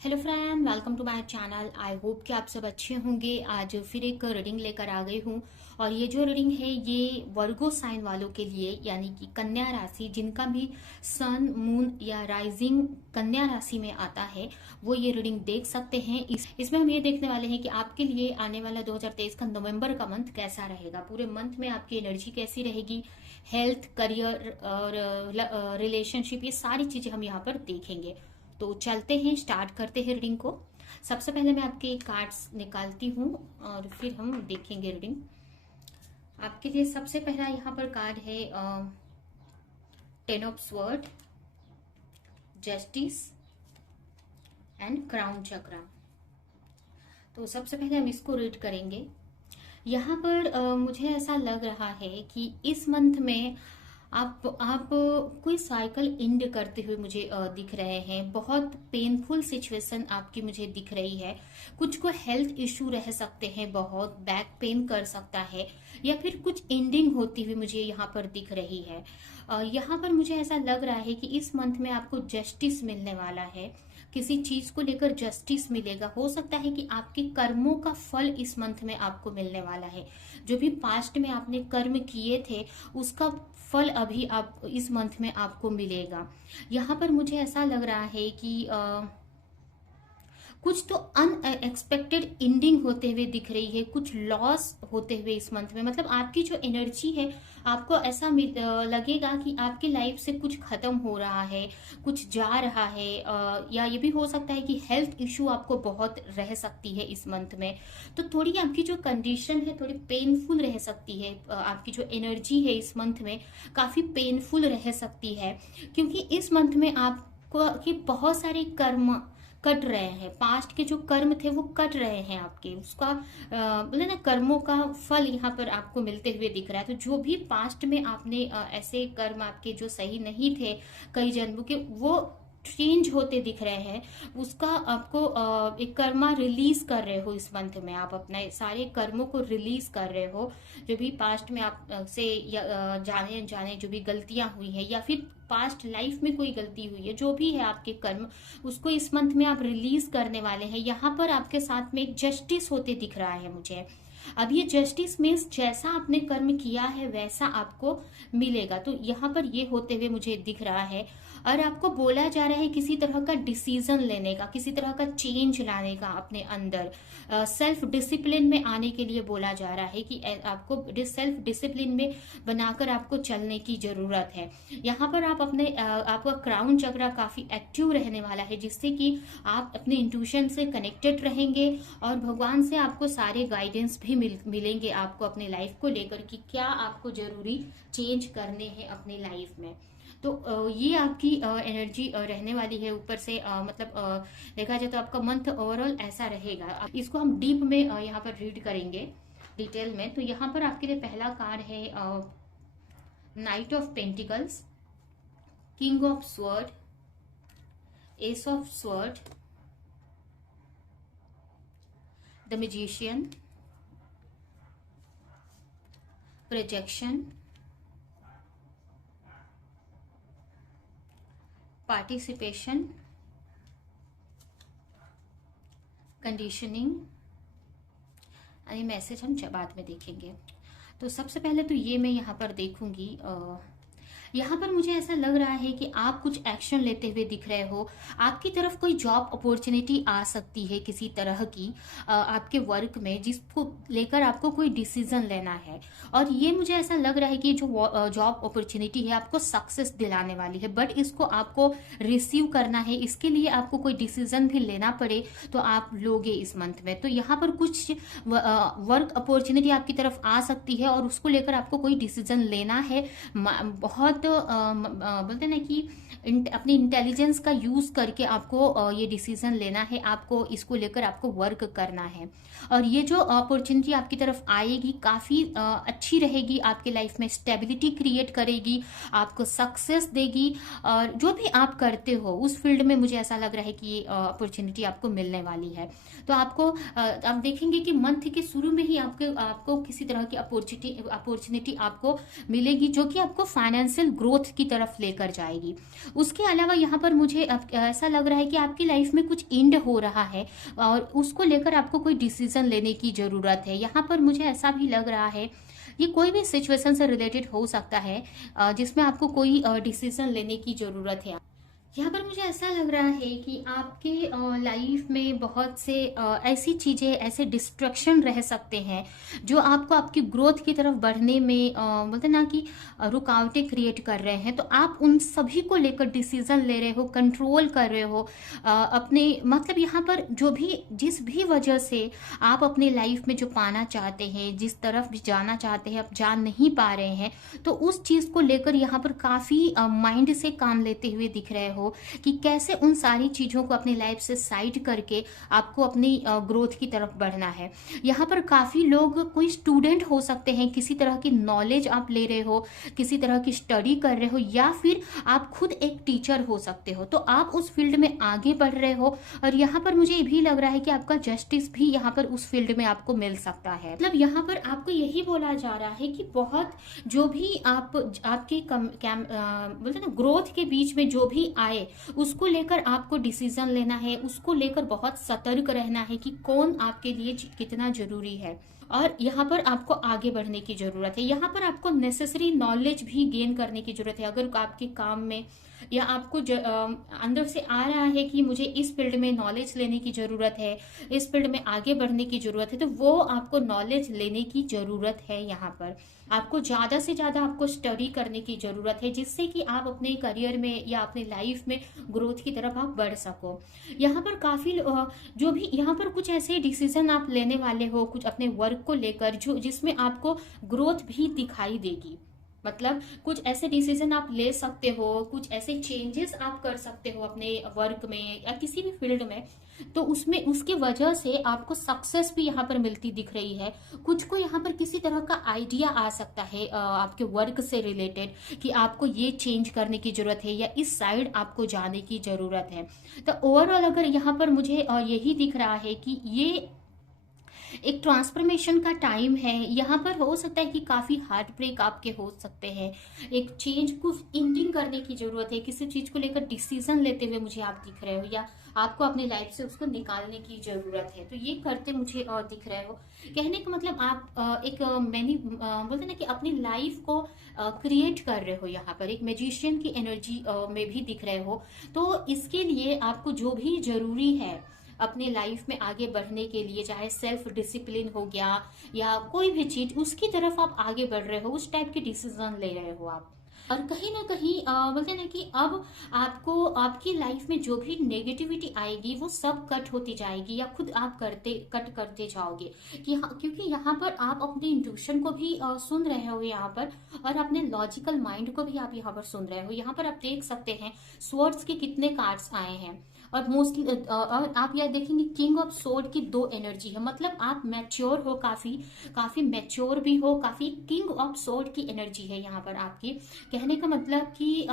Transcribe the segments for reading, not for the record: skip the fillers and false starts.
Hello friend, welcome to my channel. I hope कि आप सब अच्छे होंगे। आज फिर एक रीडिंग लेकर आ गई हूँ और ये जो रीडिंग है ये वर्गो साइन वालों के लिए, यानी कि कन्या राशि, जिनका भी सन मून या राइजिंग कन्या राशि में आता है वो ये रीडिंग देख सकते हैं। इसमें हम ये देखने वाले हैं कि आपके लिए आने वाला 2023 का नवंबर का मंथ कैसा रहेगा। पूरे मंथ में आपकी एनर्जी कैसी रहेगी, हेल्थ, करियर और रिलेशनशिप, ये सारी चीजें हम यहाँ पर देखेंगे। तो चलते हैं, स्टार्ट करते हैं रीडिंग को। सबसे पहले मैं आपके कार्ड्स निकालती हूँ और फिर हम देखेंगे रीडिंग। आपके लिए सबसे पहला यहाँ पर कार्ड है ten of sword, justice and crown chakra. तो सबसे पहले हम इसको रीड करेंगे। यहाँ पर मुझे ऐसा लग रहा है कि इस मंथ में आप कोई साइकिल एंड करते हुए मुझे दिख रहे हैं। बहुत पेनफुल सिचुएशन आपकी मुझे दिख रही है। कुछ को हेल्थ इशू रह सकते हैं, बहुत बैक पेन कर सकता है, या फिर कुछ एंडिंग होती हुई मुझे यहाँ पर दिख रही है। यहाँ पर मुझे ऐसा लग रहा है कि इस मंथ में आपको जस्टिस मिलने वाला है। किसी चीज को लेकर जस्टिस मिलेगा। हो सकता है कि आपके कर्मों का फल इस मंथ में आपको मिलने वाला है। जो भी पास्ट में आपने कर्म किए थे उसका फल अभी आप इस मंथ में आपको मिलेगा। यहाँ पर मुझे ऐसा लग रहा है कि कुछ तो अनएक्सपेक्टेड एंडिंग होते हुए दिख रही है, कुछ लॉस होते हुए इस मंथ में। मतलब आपकी जो एनर्जी है, आपको ऐसा लगेगा कि आपकी लाइफ से कुछ खत्म हो रहा है, कुछ जा रहा है। या ये भी हो सकता है कि हेल्थ इशू आपको बहुत रह सकती है इस मंथ में। तो थोड़ी आपकी जो कंडीशन है थोड़ी पेनफुल रह सकती है। आपकी जो एनर्जी है इस मंथ में काफी पेनफुल रह सकती है, क्योंकि इस मंथ में आपको कि बहुत सारे कर्म कट रहे हैं। पास्ट के जो कर्म थे वो कट रहे हैं आपके, उसका बोले ना, कर्मों का फल यहाँ पर आपको मिलते हुए दिख रहा है। तो जो भी पास्ट में आपने ऐसे कर्म आपके जो सही नहीं थे कई जन्मों के, वो चेंज होते दिख रहे हैं। उसका आपको एक कर्मा रिलीज कर रहे हो इस मंथ में। आप अपने सारे कर्मों को रिलीज कर रहे हो। जो भी पास्ट में आप से जाने जाने जो भी गलतियां हुई है, या फिर पास्ट लाइफ में कोई गलती हुई है, जो भी है आपके कर्म, उसको इस मंथ में आप रिलीज करने वाले हैं। यहाँ पर आपके साथ में एक जस्टिस होते दिख रहा है मुझे। अब ये जस्टिस मीन्स जैसा आपने कर्म किया है वैसा आपको मिलेगा। तो यहाँ पर ये होते हुए मुझे दिख रहा है। और आपको बोला जा रहा है किसी तरह का डिसीजन लेने का, किसी तरह का चेंज लाने का अपने अंदर। सेल्फ डिसिप्लिन में आने के लिए बोला जा रहा है कि आपको सेल्फ डिसिप्लिन में बनाकर आपको चलने की जरूरत है। यहाँ पर आप आपका क्राउन चक्रा काफी एक्टिव रहने वाला है, जिससे कि आप अपने इंट्यूशन से कनेक्टेड रहेंगे और भगवान से आपको सारे गाइडेंस भी मिलेंगे आपको अपने लाइफ को लेकर कि क्या आपको जरूरी चेंज करने हैं अपनी लाइफ में। तो ये आपकी एनर्जी रहने वाली है। ऊपर से मतलब देखा जाए तो आपका मंथ ओवरऑल ऐसा रहेगा। इसको हम डीप में यहाँ पर रीड करेंगे डिटेल में। तो यहाँ पर आपके लिए पहला कार्ड है night of pentacles, king of sword, S of sword, the magician, projection, participation, conditioning. ये मैसेज हम बाद में देखेंगे। तो सबसे पहले तो ये मैं यहाँ पर देखूंगी। यहाँ पर मुझे ऐसा लग रहा है कि आप कुछ एक्शन लेते हुए दिख रहे हो। आपकी तरफ कोई जॉब अपॉर्चुनिटी आ सकती है किसी तरह की आपके वर्क में, जिसको लेकर आपको कोई डिसीजन लेना है। और ये मुझे ऐसा लग रहा है कि जो जॉब अपॉर्चुनिटी है आपको सक्सेस दिलाने वाली है, बट इसको आपको रिसीव करना है। इसके लिए आपको कोई डिसीजन भी लेना पड़े तो आप लोगे इस मंथ में। तो यहाँ पर कुछ वर्क अपॉर्चुनिटी आपकी तरफ आ सकती है और उसको लेकर आपको कोई डिसीजन लेना है। बहुत बोलते हैं ना कि अपनी इंटेलिजेंस का यूज करके आपको ये डिसीजन लेना है। आपको इसको लेकर आपको वर्क करना है। और ये जो अपॉर्चुनिटी आपकी तरफ आएगी काफी अच्छी रहेगी, आपके लाइफ में स्टेबिलिटी क्रिएट करेगी, आपको सक्सेस देगी। और जो भी आप करते हो उस फील्ड में मुझे ऐसा लग रहा है कि ये अपॉर्चुनिटी आपको मिलने वाली है। तो आपको आप देखेंगे कि मंथ के शुरू में ही आपको किसी तरह की अपॉर्चुनिटी आपको मिलेगी, जो कि आपको फाइनेंशियल ग्रोथ की तरफ लेकर जाएगी। उसके अलावा यहाँ पर मुझे ऐसा लग रहा है कि आपकी लाइफ में कुछ एंड हो रहा है और उसको लेकर आपको कोई डिसीजन लेने की ज़रूरत है। यहाँ पर मुझे ऐसा भी लग रहा है, ये कोई भी सिचुएशन से रिलेटेड हो सकता है जिसमें आपको कोई डिसीजन लेने की ज़रूरत है। यहाँ पर मुझे ऐसा लग रहा है कि आपके लाइफ में बहुत से ऐसी चीज़ें, ऐसे डिस्ट्रक्शन रह सकते हैं जो आपको आपकी ग्रोथ की तरफ बढ़ने में बोलते हैं ना कि रुकावटें क्रिएट कर रहे हैं। तो आप उन सभी को लेकर डिसीजन ले रहे हो, कंट्रोल कर रहे हो अपने, मतलब यहाँ पर जो भी जिस भी वजह से आप अपने लाइफ में जो पाना चाहते हैं, जिस तरफ भी जाना चाहते हैं, आप जा नहीं पा रहे हैं, तो उस चीज़ को लेकर यहाँ पर काफ़ी माइंड से काम लेते हुए दिख रहे हो कि कैसे उन सारी चीजों को अपनी लाइफ से साइड करके आपको अपनी ग्रोथ की तरफ बढ़ना है। यहाँ पर काफी लोग, कोई स्टूडेंट हो सकते हैं, किसी तरह की नॉलेज आप ले रहे हो, किसी तरह की स्टडी कर रहे हो, या फिर आप खुद एक टीचर हो सकते हो, तो आप उस फील्ड में आगे बढ़ रहे हो। और यहाँ पर मुझे ये भी लग रहा है कि आपका जस्टिस भी यहाँ पर उस फील्ड में आपको मिल सकता है। मतलब यहाँ पर आपको यही बोला जा रहा है कि बहुत जो भी आपके बोलते ना ग्रोथ के बीच में जो भी आए, उसको लेकर आपको डिसीजन लेना है, उसको लेकर बहुत सतर्क रहना है कि कौन आपके लिए कितना जरूरी है और यहाँ पर आपको आगे बढ़ने की जरूरत है। यहाँ पर आपको नेसेसरी नॉलेज भी गेन करने की जरूरत है। अगर आपके काम में या आपको अंदर से आ रहा है कि मुझे इस फील्ड में नॉलेज लेने की जरूरत है, इस फील्ड में आगे बढ़ने की जरूरत है, तो वो आपको नॉलेज लेने की जरूरत है। यहाँ पर आपको ज्यादा से ज्यादा आपको स्टडी करने की जरूरत है, जिससे कि आप अपने करियर में या अपनी लाइफ में ग्रोथ की तरफ आप बढ़ सको। यहाँ पर काफी जो भी यहाँ पर कुछ ऐसे डिसीजन आप लेने वाले हो कुछ अपने वर्क को लेकर, जो जिसमें आपको ग्रोथ भी दिखाई देगी। मतलब कुछ ऐसे डिसीजन आप ले सकते हो, कुछ ऐसे चेंजेस आप कर सकते हो अपने वर्क में या किसी भी फील्ड में, तो उसमें उसकी वजह से आपको सक्सेस भी यहाँ पर मिलती दिख रही है। कुछ को यहाँ पर किसी तरह का आइडिया आ सकता है आपके वर्क से रिलेटेड कि आपको ये चेंज करने की जरूरत है या इस साइड आपको जाने की जरूरत है। तो ओवरऑल अगर यहाँ पर मुझे यही दिख रहा है कि ये एक ट्रांसफॉर्मेशन का टाइम है। यहाँ पर हो सकता है कि काफी हार्ट ब्रेक आपके हो सकते हैं, एक चेंज को एंडिंग करने की जरूरत है, किसी चीज को लेकर डिसीजन लेते हुए मुझे आप दिख रहे हो, या आपको अपनी लाइफ से उसको निकालने की जरूरत है, तो ये करते मुझे दिख रहे हो। कहने का मतलब आप एक मैनी बोलते ना कि अपनी लाइफ को क्रिएट कर रहे हो। यहाँ पर एक मैजिशियन की एनर्जी में भी दिख रहे हो। तो इसके लिए आपको जो भी जरूरी है अपने लाइफ में आगे बढ़ने के लिए, चाहे सेल्फ डिसिप्लिन हो गया या कोई भी चीज, उसकी तरफ आप आगे बढ़ रहे हो, उस टाइप के डिसीजन ले रहे हो आप। और कहीं ना कहीं बोलते हैं ना कि अब आपको आपकी लाइफ में जो भी नेगेटिविटी आएगी वो सब कट होती जाएगी, या खुद आप कट करते जाओगे कि क्योंकि यहाँ पर आप अपने इंट्यूशन को भी सुन रहे हो यहाँ पर, और अपने लॉजिकल माइंड को भी आप यहाँ पर सुन रहे हो। यहाँ पर आप देख सकते हैं स्वर्ड्स के कितने कार्ड्स आए हैं, और मोस्टली और आप यह देखेंगे किंग ऑफ सोर्ड की 2 एनर्जी है। मतलब आप मैच्योर हो, काफी काफी मैच्योर भी हो, काफी किंग ऑफ सोर्ड की एनर्जी है यहाँ पर आपकी। कहने का मतलब कि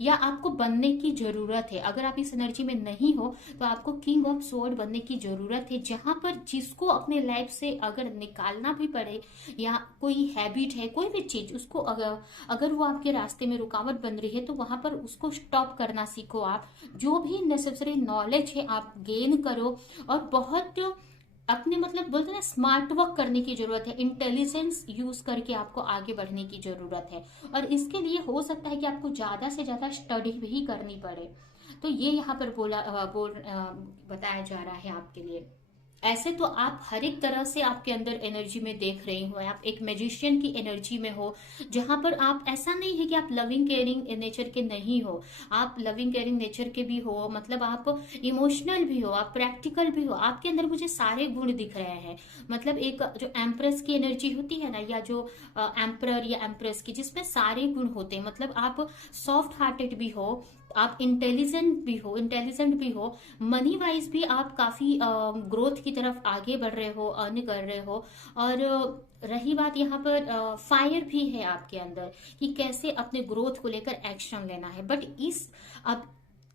या आपको बनने की जरूरत है। अगर आप इस एनर्जी में नहीं हो तो आपको किंग ऑफ सोर्ड बनने की जरूरत है, जहां पर जिसको अपने लाइफ से अगर निकालना भी पड़े, या कोई हैबिट है, कोई भी चीज, उसको अगर वो आपके रास्ते में रुकावट बन रही है, तो वहां पर उसको स्टॉप करना सीखो। आप जो भी नेसेसरी नॉलेज है आप गेन करो, और बहुत अपने मतलब बोलते हैं ना स्मार्ट वर्क करने की जरूरत है, इंटेलिजेंस यूज करके आपको आगे बढ़ने की जरूरत है। और इसके लिए हो सकता है कि आपको ज्यादा से ज्यादा स्टडी भी करनी पड़े। तो ये यहाँ पर बताया जा रहा है आपके लिए। ऐसे तो आप हर एक तरह से आपके अंदर एनर्जी में देख रही हो, आप एक मैजिशियन की एनर्जी में हो, जहां पर आप, ऐसा नहीं है कि आप लविंग केयरिंग नेचर के नहीं हो, आप लविंग केयरिंग नेचर के भी हो, मतलब आप इमोशनल भी हो, आप प्रैक्टिकल भी हो। आपके अंदर मुझे सारे गुण दिख रहे हैं। मतलब एक जो एम्प्रेस की एनर्जी होती है ना, या जो एम्प्रर या एम्प्रेस की, जिसमें सारे गुण होते हैं। मतलब आप सॉफ्ट हार्टेड भी हो, आप इंटेलिजेंट भी हो, मनी वाइज भी आप काफी ग्रोथ की तरफ आगे बढ़ रहे हो, अर्न कर रहे हो। और रही बात यहाँ पर फायर भी है आपके अंदर कि कैसे अपने ग्रोथ को लेकर एक्शन लेना है। बट अब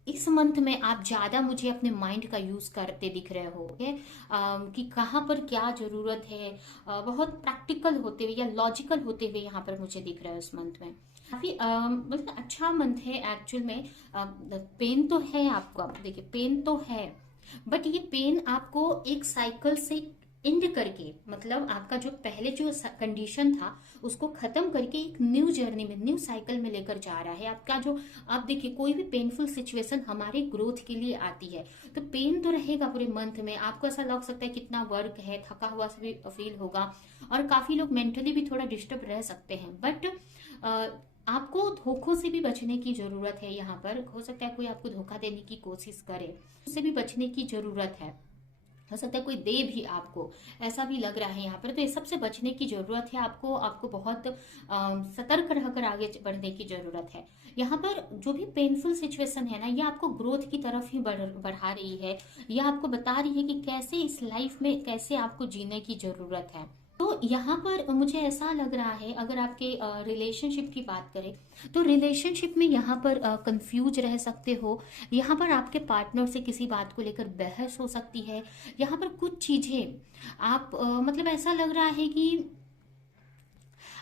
इस मंथ में आप ज्यादा मुझे अपने माइंड का यूज करते दिख रहे हो कि कहाँ पर क्या जरूरत है, बहुत प्रैक्टिकल होते हुए या लॉजिकल होते हुए यहाँ पर मुझे दिख रहा है इस मंथ में। काफी मतलब अच्छा मंथ है एक्चुअल में। पेन तो है आपको, अब देखिए पेन तो है, बट ये पेन आपको एक साइकिल से एंड करके, मतलब आपका जो पहले जो कंडीशन था उसको खत्म करके एक न्यू जर्नी में, न्यू साइकिल में लेकर जा रहा है आपका जो। आप देखिए कोई भी पेनफुल सिचुएशन हमारे ग्रोथ के लिए आती है, तो पेन तो रहेगा पूरे मंथ में। आपको ऐसा लग सकता है कितना वर्क है, थका हुआ भी फील होगा, और काफी लोग मेंटली भी थोड़ा डिस्टर्ब रह सकते हैं। बट आपको धोखों से भी बचने की जरूरत है। यहाँ पर हो सकता है कोई आपको धोखा देने की कोशिश करे, उससे भी बचने की जरूरत है। हो सकता है कोई दे भी आपको, ऐसा भी लग रहा है यहाँ पर। तो ये सबसे बचने की जरूरत है आपको। आपको बहुत सतर्क रहकर आगे बढ़ने की जरूरत है। यहाँ पर जो भी पेनफुल सिचुएशन है ना, ये आपको ग्रोथ की तरफ ही बढ़ा रही है। ये आपको बता रही है कि कैसे इस लाइफ में कैसे आपको जीने की जरूरत है। तो यहाँ पर मुझे ऐसा लग रहा है, अगर आपके रिलेशनशिप की बात करें तो रिलेशनशिप में यहाँ पर कंफ्यूज रह सकते हो। यहाँ पर आपके पार्टनर से किसी बात को लेकर बहस हो सकती है। यहाँ पर कुछ चीजें आप मतलब ऐसा लग रहा है कि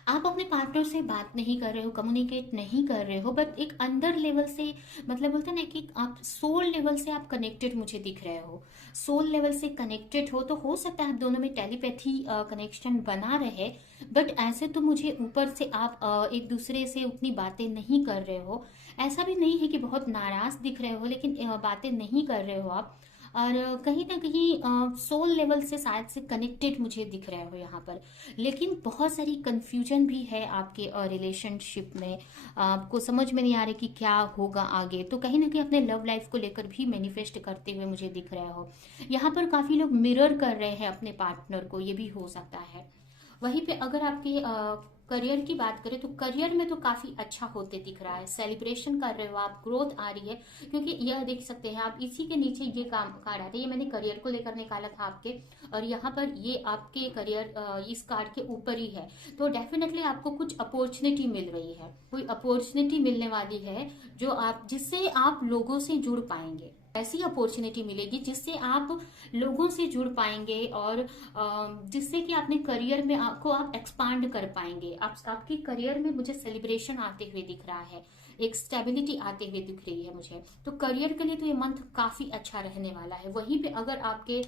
आप अपने पार्टनर से बात नहीं कर रहे हो, कम्युनिकेट नहीं कर रहे हो, बट एक अंदर लेवल से, मतलब बोलते हैं ना कि आप सोल लेवल से आप कनेक्टेड मुझे दिख रहे हो। सोल लेवल से कनेक्टेड हो तो हो सकता है आप दोनों में टेलीपैथी कनेक्शन बना रहे, बट ऐसे तो मुझे ऊपर से आप एक दूसरे से उतनी बातें नहीं कर रहे हो। ऐसा भी नहीं है कि बहुत नाराज दिख रहे हो, लेकिन बातें नहीं कर रहे हो आप। और कहीं ना कहीं सोल लेवल से शायद से कनेक्टेड मुझे दिख रहे हो यहाँ पर। लेकिन बहुत सारी कंफ्यूजन भी है आपके रिलेशनशिप में। आपको समझ में नहीं आ रहा कि क्या होगा आगे। तो कहीं ना कहीं अपने लव लाइफ को लेकर भी मैनिफेस्ट करते हुए मुझे दिख रहे हो। यहाँ पर काफी लोग मिरर कर रहे हैं अपने पार्टनर को, ये भी हो सकता है। वहीं पे अगर आपके करियर की बात करें तो करियर में तो काफी अच्छा होते दिख रहा है। सेलिब्रेशन कर रहे हो आप, ग्रोथ आ रही है। क्योंकि यह देख सकते हैं आप, इसी के नीचे ये काम कार्ड आता है, ये मैंने करियर को लेकर निकाला था आपके, और यहाँ पर ये आपके करियर इस कार्ड के ऊपर ही है। तो डेफिनेटली आपको कुछ अपॉर्चुनिटी मिल रही है, कोई अपॉर्चुनिटी मिलने वाली है जो आप, जिससे आप लोगों से जुड़ पाएंगे। ऐसी अपॉर्चुनिटी मिलेगी जिससे आप लोगों से जुड़ पाएंगे, और जिससे कि अपने करियर में आपको आप एक्सपांड कर पाएंगे। आपके करियर में मुझे सेलिब्रेशन आते हुए दिख रहा है, एक स्टेबिलिटी आते हुए दिख रही है मुझे। तो करियर के लिए तो ये मंथ काफी अच्छा रहने वाला है। वहीं पे अगर आपके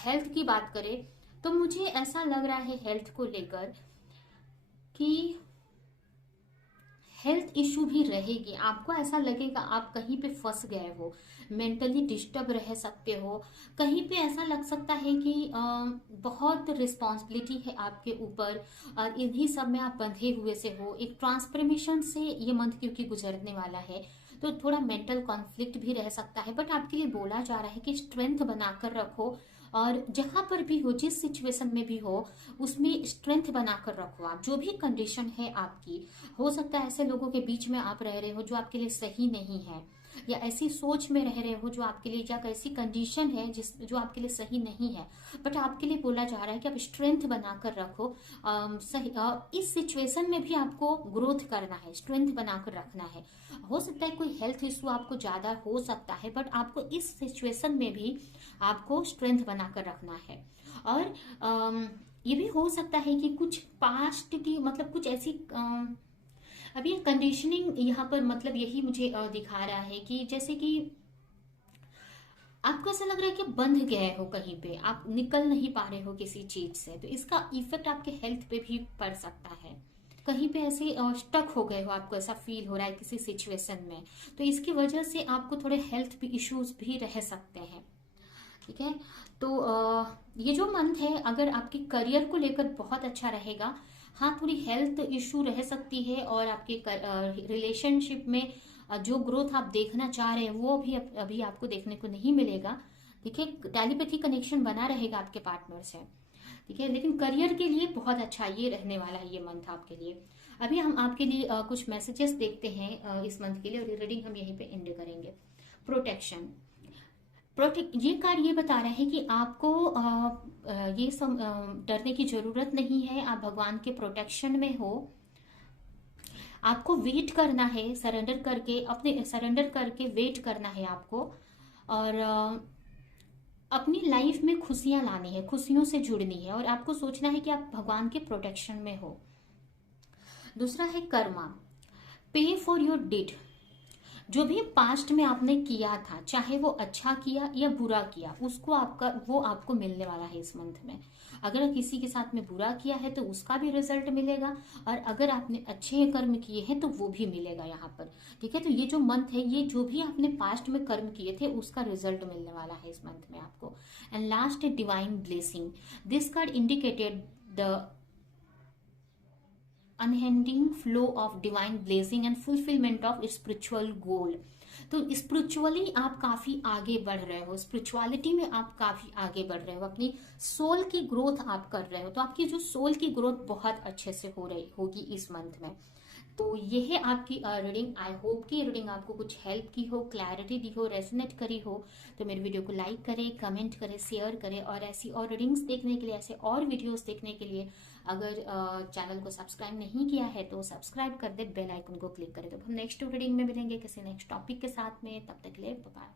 हेल्थ की बात करें तो मुझे ऐसा लग रहा है हेल्थ को लेकर कि हेल्थ इशू भी रहेगी। आपको ऐसा लगेगा आप कहीं पे फंस गए हो, मेंटली डिस्टर्ब रह सकते हो। कहीं पे ऐसा लग सकता है कि बहुत रिस्पॉन्सिबिलिटी है आपके ऊपर, और इन्हीं सब में आप बंधे हुए से हो। एक ट्रांसफॉर्मेशन से ये मंथ क्योंकि गुजरने वाला है, तो थोड़ा मेंटल कॉन्फ्लिक्ट भी रह सकता है। बट आपके लिए बोला जा रहा है कि स्ट्रेंथ बनाकर रखो, और जहां पर भी हो, जिस सिचुएशन में भी हो, उसमें स्ट्रेंथ बनाकर रखो। आप जो भी कंडीशन है आपकी, हो सकता है ऐसे लोगों के बीच में आप रह रहे हो जो आपके लिए सही नहीं है, या ऐसी सोच में रह रहे हो जो आपके लिए, या ऐसी कंडीशन है जो आपके लिए सही नहीं है। बट आपके लिए बोला जा रहा है कि आप स्ट्रेंथ बनाकर रखो। सही इस सिचुएशन में भी आपको ग्रोथ करना है, स्ट्रेंथ बनाकर रखना है। हो सकता है कोई हेल्थ इशू आपको ज्यादा हो सकता है, बट आपको इस सिचुएशन में भी आपको स्ट्रेंथ बनाकर रखना है। और ये भी हो सकता है कि कुछ पास्ट की, मतलब कुछ ऐसी अभी कंडीशनिंग यहाँ पर, मतलब यही मुझे दिखा रहा है कि जैसे कि आपको ऐसा लग रहा है कि बंध गए हो कहीं पे, आप निकल नहीं पा रहे हो किसी चीज से। तो इसका इफेक्ट आपके हेल्थ पे भी पड़ सकता है। कहीं पे ऐसे स्टक हो गए हो, आपको ऐसा फील हो रहा है किसी सिचुएशन में, तो इसकी वजह से आपको थोड़े हेल्थ इश्यूज भी रह सकते हैं। ठीक है, तो ये जो मंथ है अगर आपके करियर को लेकर बहुत अच्छा रहेगा। हाँ, थोड़ी हेल्थ इशू रह सकती है, और आपके रिलेशनशिप में जो ग्रोथ आप देखना चाह रहे हैं वो भी अभी आपको देखने को नहीं मिलेगा। ठीक है, टेलीपैथी कनेक्शन बना रहेगा आपके पार्टनर से। ठीक है, लेकिन करियर के लिए बहुत अच्छा ये रहने वाला है ये मंथ आपके लिए। अभी हम आपके लिए कुछ मैसेजेस देखते हैं इस मंथ के लिए, और रीडिंग हम यहीं पे एंड करेंगे। प्रोटेक्शन, ये कार्ड ये बता रहा है कि आपको ये सब डरने की जरूरत नहीं है। आप भगवान के प्रोटेक्शन में हो। आपको वेट करना है, सरेंडर करके, अपने सरेंडर करके वेट करना है आपको। और अपनी लाइफ में खुशियां लानी है, खुशियों से जुड़नी है, और आपको सोचना है कि आप भगवान के प्रोटेक्शन में हो। दूसरा है कर्मा। पे फॉर योर डिड, जो भी पास्ट में आपने किया था, चाहे वो अच्छा किया या बुरा किया, उसको आपका वो आपको मिलने वाला है इस मंथ में। अगर किसी के साथ में बुरा किया है तो उसका भी रिजल्ट मिलेगा, और अगर आपने अच्छे कर्म किए हैं तो वो भी मिलेगा यहाँ पर। ठीक है, तो ये जो मंथ है, ये जो भी आपने पास्ट में कर्म किए थे उसका रिजल्ट मिलने वाला है इस मंथ में आपको। एंड लास्ट है divine blessing. This card indicated the unending flow of divine blessing and fulfillment of spiritual goal। तो स्पिरिचुअली आप काफी आगे बढ़ रहे हो, स्पिरिचुअलिटी में आप काफी आगे बढ़ रहे हो, अपनी सोल की ग्रोथ आप कर रहे हो। तो आपकी जो सोल की ग्रोथ बहुत अच्छे से हो रही होगी इस मंथ में। तो ये है आपकी रीडिंग। आई होप कि रीडिंग आपको कुछ हेल्प की हो, क्लैरिटी दी हो, रेजोनेट करी हो। तो मेरे वीडियो को लाइक करें, कमेंट करें, शेयर करें, और ऐसी और रीडिंग्स देखने के लिए, ऐसे और वीडियोस देखने के लिए अगर चैनल को सब्सक्राइब नहीं किया है तो सब्सक्राइब कर दे, बेल आइकन को क्लिक करें। तो हम नेक्स्ट रीडिंग में मिलेंगे किसी नेक्स्ट टॉपिक के साथ में, तब तक के लिए बाय।